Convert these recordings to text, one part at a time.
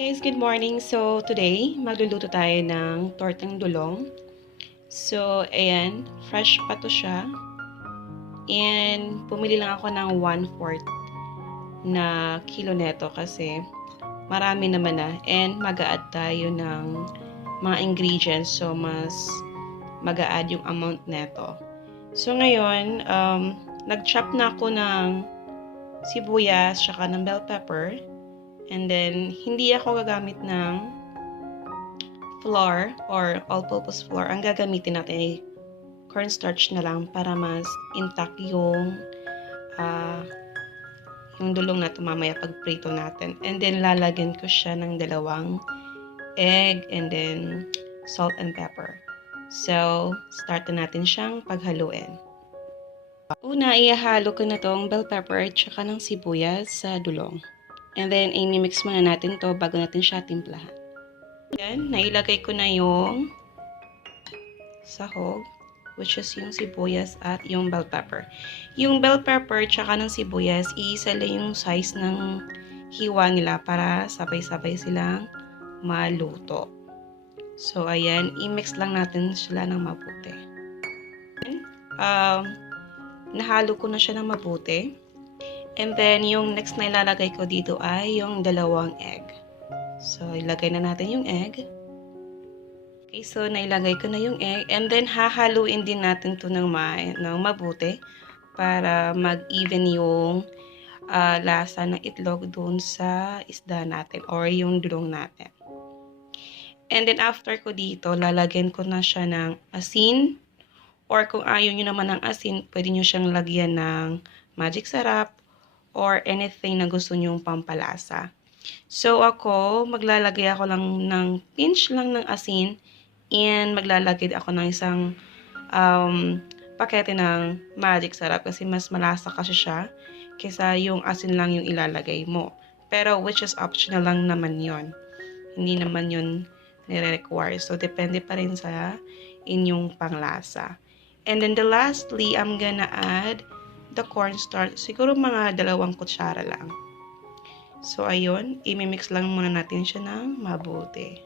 Guys, good morning. So, today, magluluto tayo ng tortang dulong. So, ayan, fresh pa to siya. And, pumili lang ako ng 1/4 na kilo neto kasi marami naman na. And, mag-a-add tayo ng mga ingredients. So, mas mag-a-add yung amount neto. So, ngayon, nag-chop na ako ng sibuyas, tsaka ng bell pepper. And then, hindi ako gagamit ng flour or all-purpose flour. Ang gagamitin natin ay cornstarch na lang para mas intact yung dulong na ito mamaya pag prito natin. And then, lalagyan ko siya ng 2 egg and then salt and pepper. So, start na natin siyang paghaluin. Una, ihahalo ko na tong bell pepper at saka ng sibuyas sa dulong. And then, i-mix muna natin to bago natin siya timplahan. Yan, nailagay ko na yung sahog, which is yung sibuyas at yung bell pepper. Yung bell pepper tsaka ng sibuyas, iisa lang yung size ng hiwa nila para sabay-sabay silang maluto. So, ayan, i-mix lang natin sila ng mabuti. Nahalo ko na siya ng mabuti. And then, yung next na ilalagay ko dito ay yung 2 egg. So, ilagay na natin yung egg. Okay, so, nailagay ko na yung egg. And then, hahaluin din natin ito ng mabuti para mag-even yung lasa ng itlog dun sa isda natin or yung dulong natin. And then, after ko dito, lalagyan ko na siya ng asin. Or kung ayaw nyo naman ng asin, pwede nyo siyang lagyan ng magic sarap or anything na gusto nyong pampalasa. So, ako, maglalagay ako lang ng pinch lang ng asin and maglalagay ako ng isang pakete ng magic sarap kasi mas malasa kasi siya kaysa yung asin lang yung ilalagay mo. Pero, which is optional lang naman yon. Hindi naman yon nire-require. So, depende pa rin sa inyong panglasa. And then, lastly, I'm gonna add the cornstarch, siguro mga 2 kutsara lang. So, ayun, imimix lang muna natin siya ng mabuti.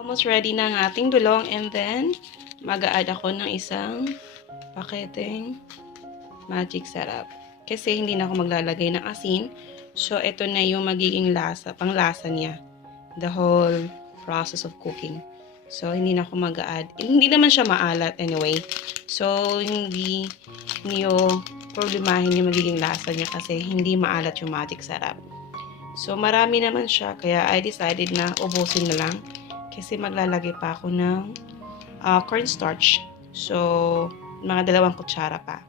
Almost ready na ang ating dulong and then, mag-a-add ako ng isang paketeng magic sarap. Kasi hindi na ako maglalagay ng asin. So, ito na yung magiging lasa, panglasa niya. The whole process of cooking. So, hindi na ako mag-a-add. Hindi naman siya maalat anyway. So, hindi niyo problemahin yung magiging lasa niya kasi hindi maalat yung magic sarap. So, marami naman siya. Kaya, I decided na ubusin na lang. Kasi maglalagay pa ako ng cornstarch. So, mga 2 kutsara pa.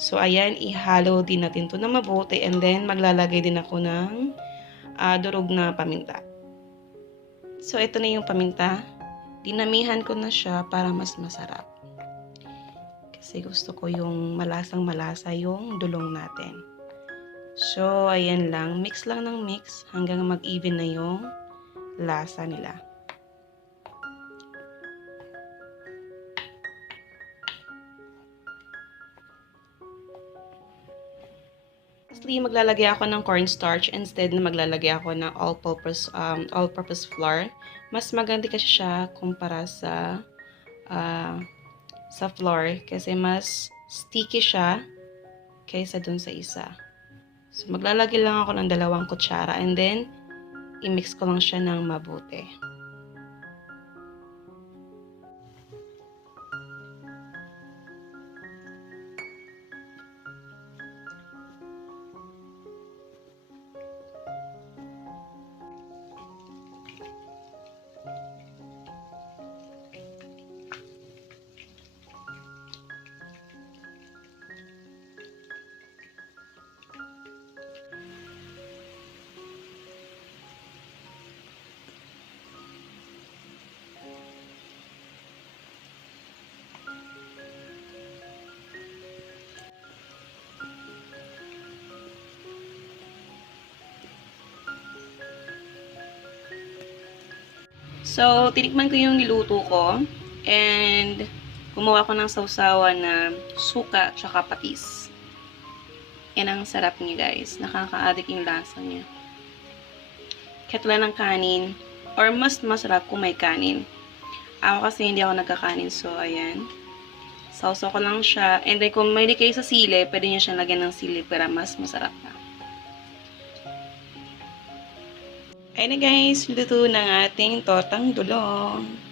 So, ayan, ihalo din natin to na mabuti. And then, maglalagay din ako ng durog na paminta. So, ito na yung paminta. Dinamihan ko na siya para mas masarap. Kasi gusto ko yung malasang-malasa yung dulong natin. So, ayan lang. Mix lang ng mix hanggang mag-even na yung lasa nila. Lastly, maglalagay ako ng cornstarch instead na maglalagay ako ng all-purpose flour. Mas maganda kasi siya kumpara sa flour kasi mas sticky siya kaysa dun sa isa. So, maglalagay lang ako ng 2 kutsara and then i-mix ko lang siya ng mabuti. So, tinikman ko yung niluto ko and gumawa ko ng sausawan na suka tsaka patis. Yan ang sarap niya guys. Nakaka-addict yung lasa niya. kahit wala ng kanin, or mas masarap kung may kanin. Ako kasi hindi ako nagkakanin, so ayan. Sausaw ko lang siya. And then kung may kayo sa sili, pwede nyo siya lagyan ng sili para mas masarap na. Ayun na guys, luto ng ating tortang dulong.